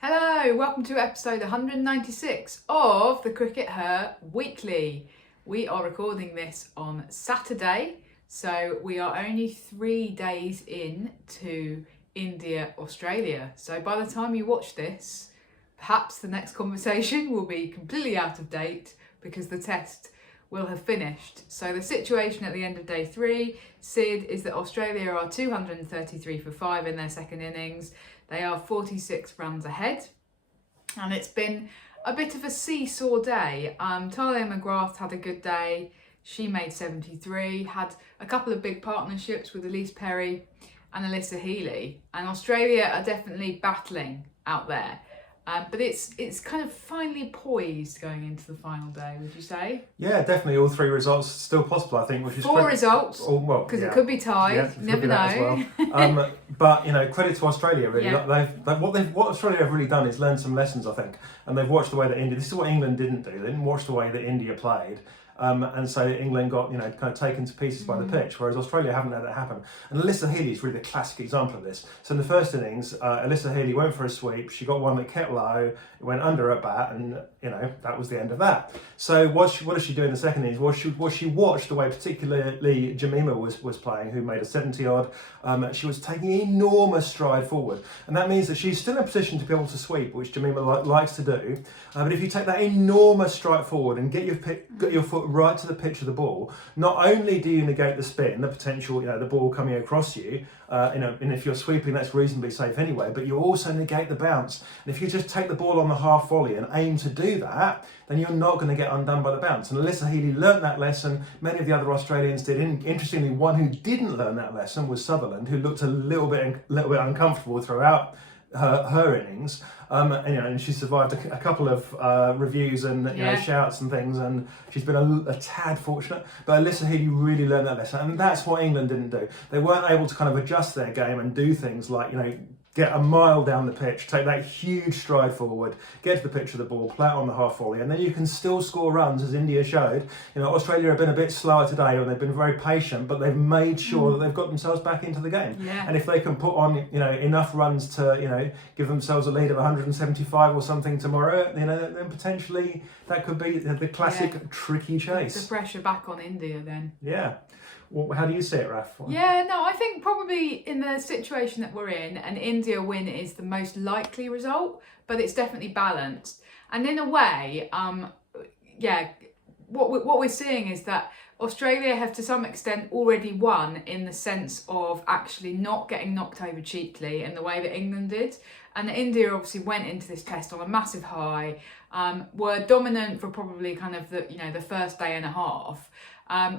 Hello, welcome to episode 196 of the CRICKETher Weekly. We are recording this on Saturday, so we are only 3 days in to India, Australia. So by the time you watch this, perhaps the next conversation will be completely out of date because the test will have finished. So the situation at the end of day 3, Sid, is that Australia are 233 for 5 in their second innings. They are 46 runs ahead, and it's been a bit of a seesaw day. Talia McGrath had a good day. She made 73, had a couple of big partnerships with Elise Perry and Alyssa Healy. And Australia are definitely battling out there. But it's kind of finally poised going into the final day, would you say? Yeah, definitely. All 3 results still possible, I think, which is 4 results, because it could be tied. Yeah, never know. Well. But credit to Australia, really. Yeah. What Australia have really done is learn some lessons, I think, and they've watched the way that India. This is what England didn't do. They didn't watch the way that India played. And so England got, kind of taken to pieces by the pitch, whereas Australia haven't let that happen. And Alyssa Healy is really the classic example of this. So in the first innings, Alyssa Healy went for a sweep. She got one that kept low, it went under her bat, and that was the end of that. So what does she do in the second innings? Well, she watched the way particularly Jemima was playing, who made a 70-odd. She was taking an enormous stride forward, and that means that she's still in a position to be able to sweep, which Jemima likes to do. But if you take that enormous stride forward and get your foot right to the pitch of the ball, not only do you negate the spin, the potential, the ball coming across you, and if you're sweeping, that's reasonably safe anyway, but you also negate the bounce. And if you just take the ball on the half volley and aim to do that, then you're not going to get undone by the bounce. And Alyssa Healy learnt that lesson. Many of the other Australians did. Interestingly, one who didn't learn that lesson was Sutherland, who looked a little bit uncomfortable throughout her innings, and she survived a couple of reviews and shouts and things, and she's been a tad fortunate. But Alyssa Healy really learned that lesson, and that's what England didn't do. They weren't able to kind of adjust their game and do things like get a mile down the pitch, take that huge stride forward, get to the pitch of the ball, play it on the half volley, and then you can still score runs, as India showed. Australia have been a bit slower today, and they've been very patient, but they've made sure that they've got themselves back into the game. Yeah. And if they can put on, enough runs to, give themselves a lead of 175 or something tomorrow, then potentially that could be the classic tricky chase. The pressure back on India then. Yeah. Well, how do you see it, Raf? Yeah, no, I think probably in the situation that we're in, an India win is the most likely result, but it's definitely balanced. And in a way, what we're seeing is that Australia have to some extent already won in the sense of actually not getting knocked over cheaply in the way that England did. And India obviously went into this test on a massive high, were dominant for probably kind of the first day and a half.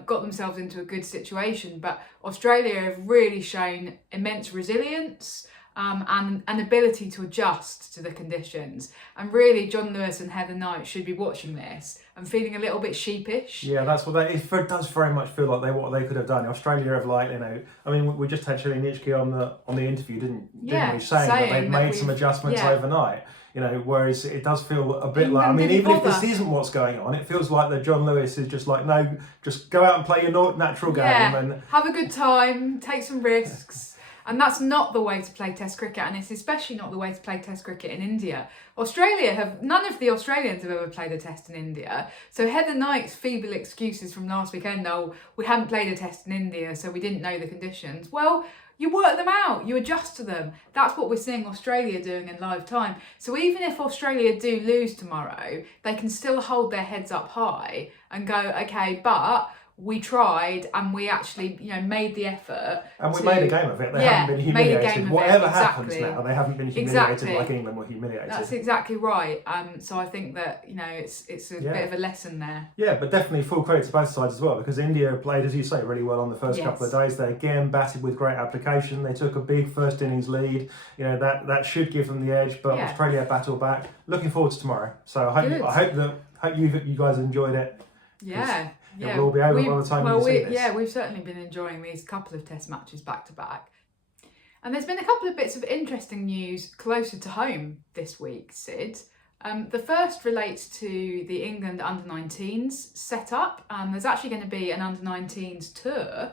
Got themselves into a good situation, but Australia have really shown immense resilience and an ability to adjust to the conditions. And really, John Lewis and Heather Knight should be watching this and feeling a little bit sheepish. Yeah, that's what it does very much feel like what they could have done. Australia have we just had Shirley Nitschke on the interview, didn't we? Saying that they've made some adjustments overnight. Whereas it does feel a bit like, even if this isn't what's going on, it feels like that John Lewis is just like, no, just go out and play your natural game. And have a good time, take some risks. And that's not the way to play Test cricket, and it's especially not the way to play Test cricket in India. None of the Australians have ever played a Test in India. So Heather Knight's feeble excuses from last weekend, we hadn't played a Test in India, so we didn't know the conditions. Well, you work them out, you adjust to them. That's what we're seeing Australia doing in live time. So even if Australia do lose tomorrow, they can still hold their heads up high and go, okay, but we tried and we actually, made the effort. And we made a game of it. They haven't been humiliated. Whatever happens now, they haven't been humiliated like England were humiliated. That's exactly right. So I think that, it's a bit of a lesson there. Yeah, but definitely full credit to both sides as well, because India played, as you say, really well on the first couple of days. They again batted with great application. They took a big first innings lead. That should give them the edge, but Australia battled back. Looking forward to tomorrow. So I hope you guys enjoyed it. Yeah. It will be over by the time you see this. Yeah, we've certainly been enjoying these couple of Test matches back to back. And there's been a couple of bits of interesting news closer to home this week, Sid. The first relates to the England under-19s setup. There's actually going to be an under-19s tour.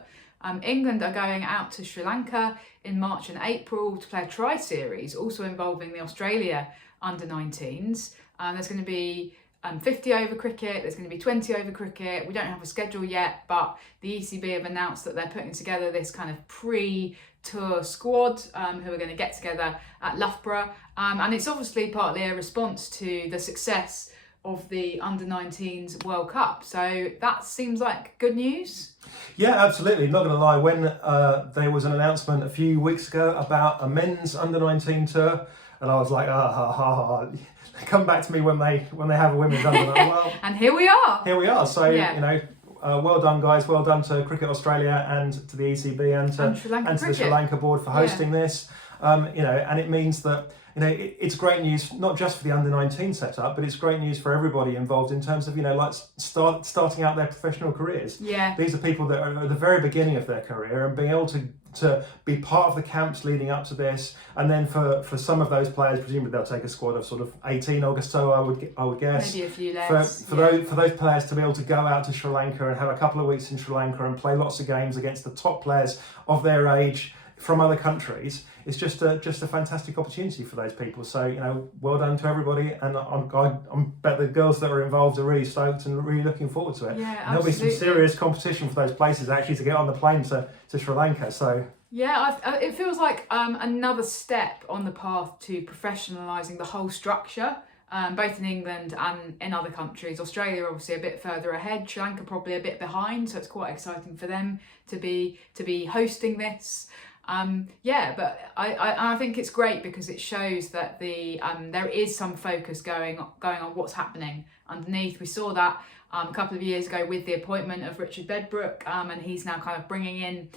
England are going out to Sri Lanka in March and April to play a tri-series, also involving the Australia under-19s. There's going to be 50 over cricket, there's going to be 20 over cricket. We don't have a schedule yet, but the ECB have announced that they're putting together this kind of pre-tour squad who are going to get together at Loughborough. And it's obviously partly a response to the success of the under-19s World Cup. So that seems like good news. Yeah, absolutely. Not going to lie, when there was an announcement a few weeks ago about a men's under-19 tour, and I was like, come back to me when they have a women's under. Well, and here we are. Here we are. So, yeah. Well done, guys. Well done to Cricket Australia and to the ECB and to the Sri Lanka board for hosting this. And it means that it's great news not just for the under-19 setup, but it's great news for everybody involved in terms of like starting out their professional careers. Yeah. These are people that are at the very beginning of their career, and being able to be part of the camps leading up to this, and then for some of those players, presumably they'll take a squad of sort of 18 or so, I would guess. Maybe a few less. For those players to be able to go out to Sri Lanka and have a couple of weeks in Sri Lanka and play lots of games against the top players of their age from other countries, it's just a fantastic opportunity for those people. So well done to everybody, and I bet the girls that are involved are really stoked and really looking forward to it. Yeah, and there'll be some serious competition for those places actually to get on the plane to Sri Lanka. So yeah, it feels like another step on the path to professionalising the whole structure, both in England and in other countries. Australia obviously a bit further ahead, Sri Lanka probably a bit behind, so it's quite exciting for them to be hosting this. But I think it's great because it shows that there is some focus going on what's happening underneath. We saw that a couple of years ago with the appointment of Richard Bedbrook, and he's now kind of bringing in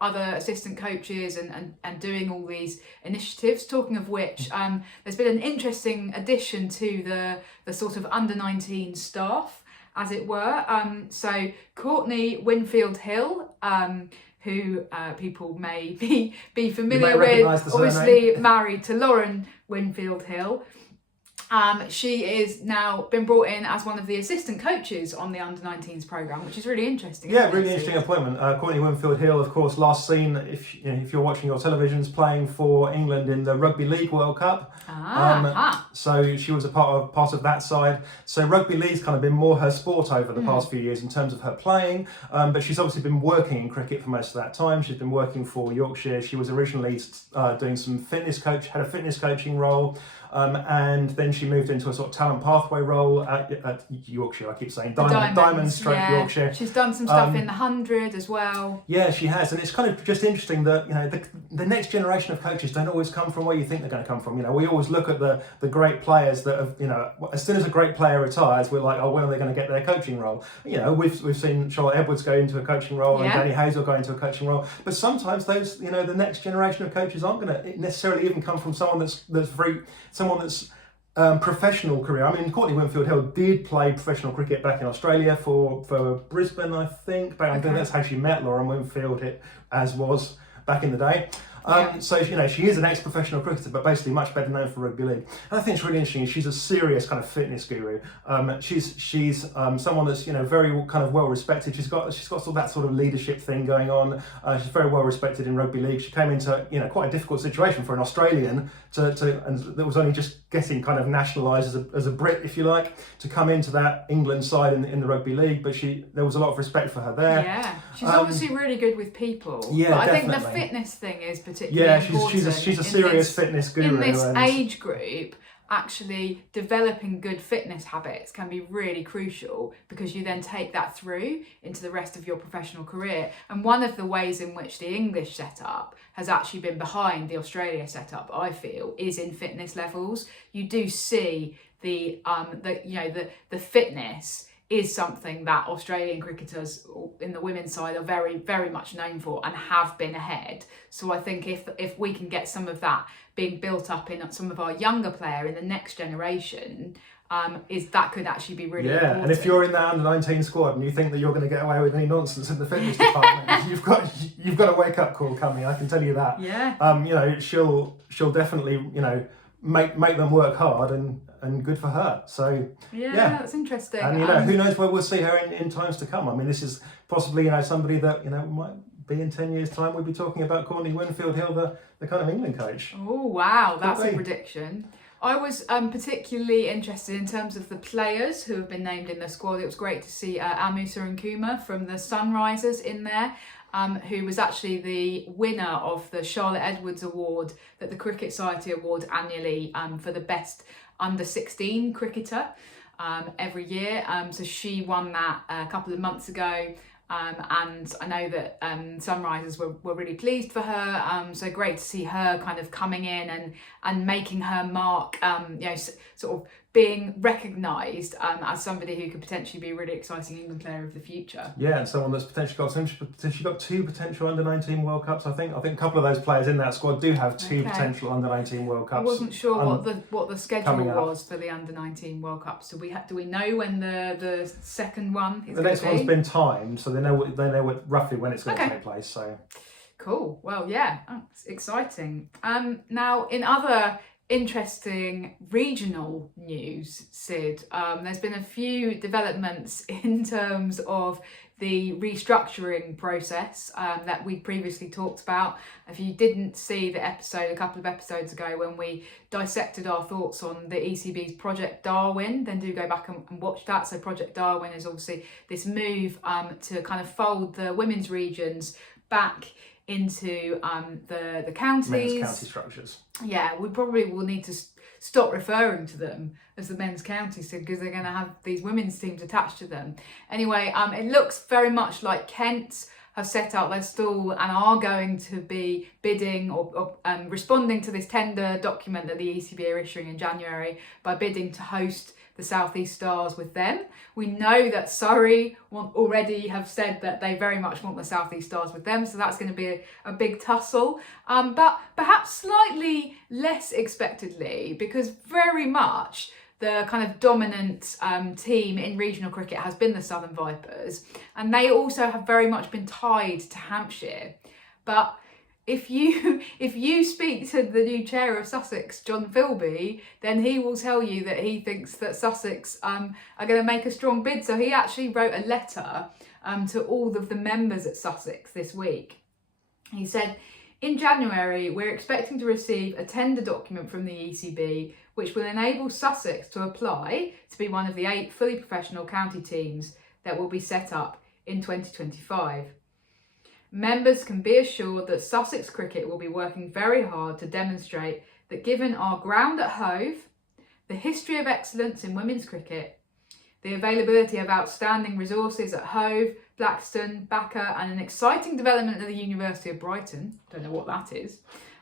other assistant coaches and doing all these initiatives. Talking of which, there's been an interesting addition to the sort of under-19 staff, as it were. So Courtney Winfield Hill, who people may be familiar with, obviously married to Lauren Winfield Hill. She is now been brought in as one of the assistant coaches on the under-19s programme, which is really interesting. Yeah, really interesting appointment. Courtney Winfield Hill, of course, last seen, if you're watching your televisions, playing for England in the Rugby League World Cup. So she was a part of that side. So rugby league's kind of been more her sport over the past few years in terms of her playing, but she's obviously been working in cricket for most of that time. She's been working for Yorkshire. She was originally doing some had a fitness coaching role. And then she moved into a sort of talent pathway role at Yorkshire. I keep saying Diamonds Yorkshire. She's done some stuff in the 100 as well. Yeah, she has, and it's kind of just interesting that the next generation of coaches don't always come from where you think they're going to come from. We always look at the great players that have as soon as a great player retires, we're like, oh, when are they going to get their coaching role? We've seen Charlotte Edwards go into a coaching role and Danny Hazel go into a coaching role, but sometimes those the next generation of coaches aren't going to necessarily even come from someone that's professional career. I mean, Courtney Winfield Hill did play professional cricket back in Australia for Brisbane, I think. That's how she met Lauren Winfield, as was back in the day. So she is an ex-professional cricketer, but basically much better known for rugby league. And I think it's really interesting. She's a serious kind of fitness guru. She's someone that's very kind of well respected. She's got sort of that sort of leadership thing going on. She's very well respected in rugby league. She came into quite a difficult situation for an Australian and that was only just getting kind of nationalised as a Brit, if you like, to come into that England side in the rugby league. But there was a lot of respect for her there. Yeah, she's obviously really good with people. Yeah, but I definitely. think the fitness thing is particularly important. She's a serious fitness guru. In this age group, actually developing good fitness habits can be really crucial because you then take that through into the rest of your professional career. And one of the ways in which the English setup has actually been behind the Australia setup, I feel, is in fitness levels. You do see the fitness is something that Australian cricketers in the women's side are very, very much known for and have been ahead. So I think if we can get some of that being built up in some of our younger player in the next generation, that could actually be really important. And if you're in that under-19 squad and you think that you're going to get away with any nonsense in the fitness department, you've got a wake-up call coming. I can tell you that. Yeah. She'll definitely make them work hard and good for her. So yeah, that's interesting. And who knows where we'll see her in times to come. I mean, this is possibly somebody that might be in 10 years' time. We'll be talking about Courtney Winfield Hill, the kind of England coach. Oh wow, that's a prediction. I was particularly interested in terms of the players who have been named in the squad. It was great to see Amusa and Kuma from the Sunrisers in there, who was actually the winner of the Charlotte Edwards Award that the Cricket Society award annually for the best under-16 cricketer every year. So she won that a couple of months ago. And I know that Sunrisers were really pleased for her. So great to see her kind of coming in and making her mark, sort of being recognised as somebody who could potentially be a really exciting England player of the future. Yeah, and someone that's potentially got two potential under-19 World Cups. I think a couple of those players in that squad do have two potential under-19 World Cups. I wasn't sure what the schedule was for the under-19 World Cups. Do we know when the second one is? The next one's been timed, so they know roughly when it's going to take place. So cool. Well, yeah, it's exciting. Now in other interesting regional news, Sid, there's been a few developments in terms of the restructuring process that we previously talked about. If you didn't see the episode a couple of episodes ago when we dissected our thoughts on the ECB's Project Darwin, then do go back and watch that. So Project Darwin is obviously this move to kind of fold the women's regions back into the counties. Men's county structures. Yeah, we probably will need to stop referring to them as the men's counties because they're going to have these women's teams attached to them. Anyway, it looks very much like Kent have set out their stall and are going to be bidding or responding to this tender document that the ECB are issuing in January by bidding to host the South East Stars with them. We know that Surrey already have said that they very much want the South East Stars with them, so that's going to be a big tussle. But perhaps slightly less expectedly, because very much the kind of dominant team in regional cricket has been the Southern Vipers, and they also have very much been tied to Hampshire. But if you speak to the new chair of Sussex, John Philby, then he will tell you that he thinks that Sussex are going to make a strong bid. So he actually wrote a letter to all of the members at Sussex this week. He said, in January, we're expecting to receive a tender document from the ECB, which will enable Sussex to apply to be one of the 8 fully professional county teams that will be set up in 2025. Members can be assured that Sussex Cricket will be working very hard to demonstrate that given our ground at Hove, the history of excellence in women's cricket, the availability of outstanding resources at Hove, Blackstone, Backer, and an exciting development at the University of Brighton, don't know what that is,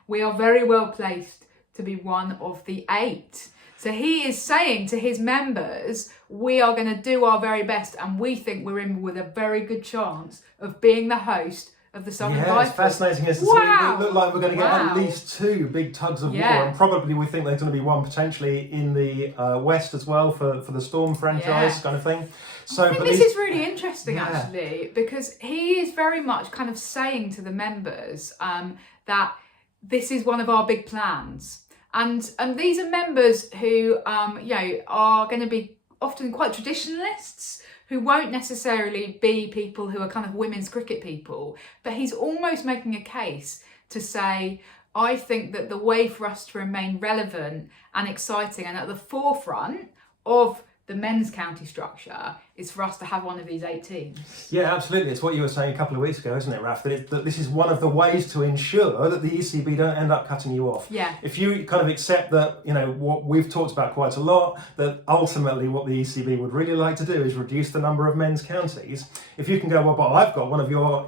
we are very well placed to be one of the 8. So he is saying to his members, we are going to do our very best and we think we're in with a very good chance of being the host of the Southern Vipers. It's fascinating. It look like we're going to get at least 2 big tugs of war, and probably we think there's going to be one potentially in the West as well for the Storm franchise kind of thing. So I think this is really interesting actually, because he is very much kind of saying to the members that this is one of our big plans. And these are members who are going to be often quite traditionalists, who won't necessarily be people who are kind of women's cricket people, but he's almost making a case to say, I think that the way for us to remain relevant and exciting and at the forefront of the men's county structure is for us to have one of these 8 teams. Yeah, absolutely. It's what you were saying a couple of weeks ago, isn't it, Raf? That this is one of the ways to ensure that the ECB don't end up cutting you off. Yeah. If you kind of accept that, what we've talked about quite a lot, that ultimately what the ECB would really like to do is reduce the number of men's counties. If you can go, well, but I've got one of your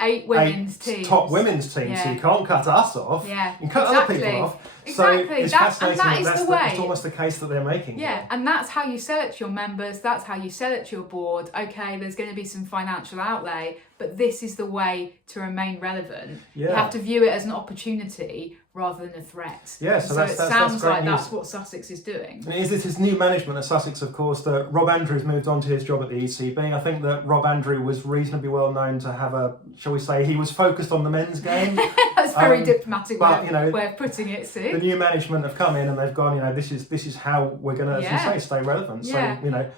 8 women's teams, top women's teams, so you can't cut us off. Yeah. You can cut other people off. Exactly. So it's fascinating. And that is the way. It's almost the case that they're making. Yeah, and that's how you sell it to your members. That's how you sell it to your board. Okay, there's going to be some financial outlay, but this is the way to remain relevant. Yeah. You have to view it as an opportunity rather than a threat. Yeah, so it sounds like that's what Sussex is doing. And is this new management at Sussex, of course, that Rob Andrews moved on to his job at the ECB. I think that Rob Andrews was reasonably well known to have shall we say, he was focused on the men's game. That's very diplomatic way of putting it, Sue. The new management have come in and they've gone, this is how we're going to, as you say, stay relevant. Yeah. So,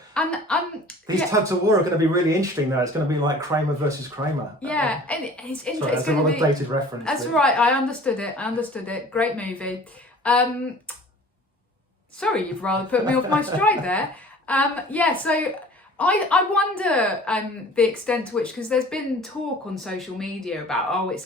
these tugs of war are going to be really interesting though. It's going to be like Kramer versus Kramer. Yeah, and it's interesting. That's a rather dated reference. That's right, I understood it. Great movie. Sorry, you've rather put me off my stride there. Yeah, so I wonder the extent to which, because there's been talk on social media about, it's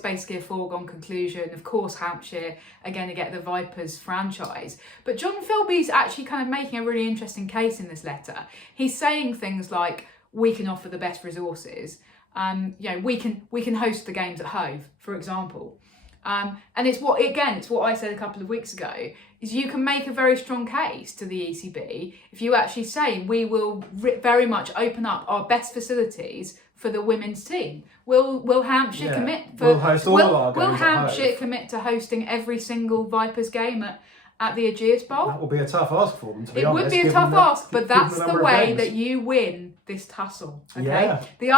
basically a foregone conclusion. Of course, Hampshire are going to get the Vipers franchise. But John Philby's actually kind of making a really interesting case in this letter. He's saying things like, we can offer the best resources. We can host the games at Hove, for example. And it's what I said a couple of weeks ago, is you can make a very strong case to the ECB if you actually say, we will very much open up our best facilities for the women's team. Will Hampshire commit? We'll host all our games Will at Hampshire Hove. commit to hosting every single Vipers game at the Aegeus Bowl? That will be a tough ask for them, to be It honest. would be a tough ask, but that's the number of way games. that you win this tussle. Okay. Yeah. The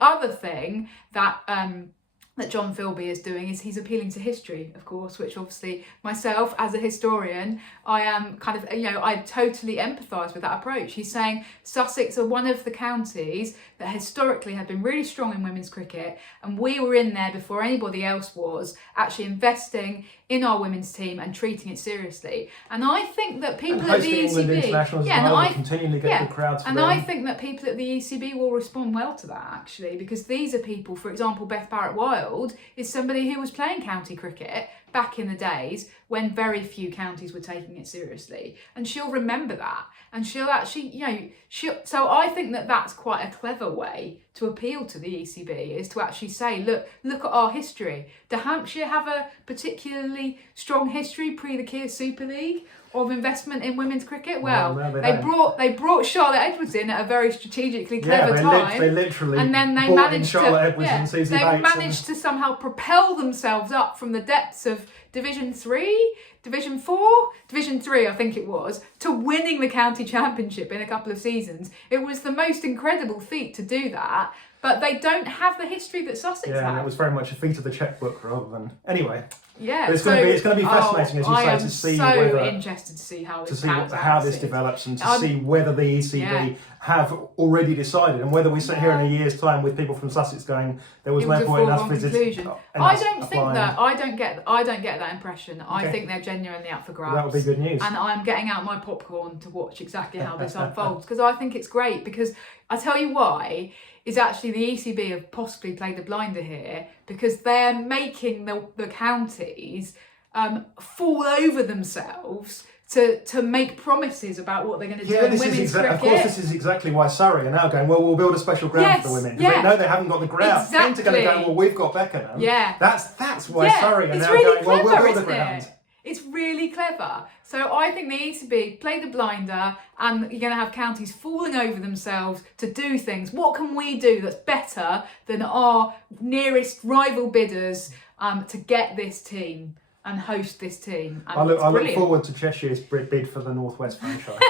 other thing that John Philby is doing is he's appealing to history, of course, which obviously myself as a historian, I am I totally empathise with that approach. He's saying Sussex are one of the counties that historically have been really strong in women's cricket, and we were in there before anybody else was, actually investing in our women's team and treating it seriously. And I think that people at the ECB, continually get good crowds for and them. I think that people at the ECB will respond well to that, actually, because these are people, for example, Beth Barrett-Wild is somebody who was playing county cricket back in the days when very few counties were taking it seriously, and she'll remember that, and she'll actually, so I think that that's quite a clever way to appeal to the ECB, is to actually say, look at our history. Do Hampshire have a particularly strong history pre the Kia Super League of investment in women's cricket? Well, no, they brought Charlotte Edwards in at a very strategically clever time. They literally and then they brought managed in Charlotte Edwards and Susie they Bates managed to somehow propel themselves up from the depths of Division 3, Division 4, Division 3 I think it was, to winning the county championship in a couple of seasons. It was the most incredible feat to do that, but they don't have the history that Sussex have. and it was very much a feat of the checkbook rather than... Anyway. Yeah, but it's going to be fascinating, as you say, to see whether... I am so interested to see how this how this develops, and to see whether the ECB have already decided, and whether we sit here in a year's time with people from Sussex going, there was no point in us visiting. I don't get that impression. I think they're genuinely up for grabs. That would be good news. And I'm getting out my popcorn to watch exactly how this unfolds, because I think it's great. Because I tell you why. Is actually the ECB have possibly played the blinder here, because they're making the counties fall over themselves to make promises about what they're going to do in women's cricket. Of course, this is exactly why Surrey are now going, well, we'll build a special ground for the women. They know they haven't got the ground. Exactly. They're going to go, well, we've got Beckenham. Yeah. That's why Surrey are now really going, well, we'll build clever, the ground. It's really clever. So I think the ECB play the blinder, and you're going to have counties falling over themselves to do things. What can we do that's better than our nearest rival bidders to get this team and host this team? And I look forward to Cheshire's bid for the North West franchise.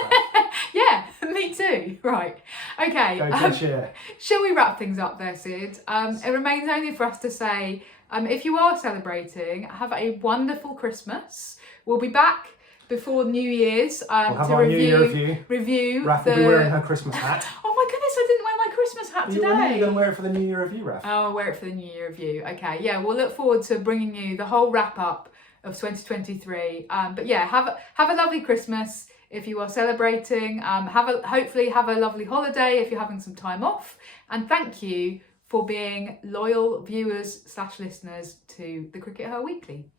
Yeah, me too. Right. Okay. Go Cheshire. Shall we wrap things up there, Sid? It remains only for us to say, if you are celebrating, have a wonderful Christmas. We'll be back before New Year's to review. Raph will be wearing her Christmas hat. Oh my goodness, I didn't wear my Christmas hat today. You're going to wear it for the New Year review, Raph. Oh, I'll wear it for the New Year review. Okay, yeah, we'll look forward to bringing you the whole wrap up of 2023. But yeah, have a lovely Christmas if you are celebrating. Hopefully have a lovely holiday if you're having some time off. And thank you for being loyal viewers / listeners to the Cricket Her Weekly.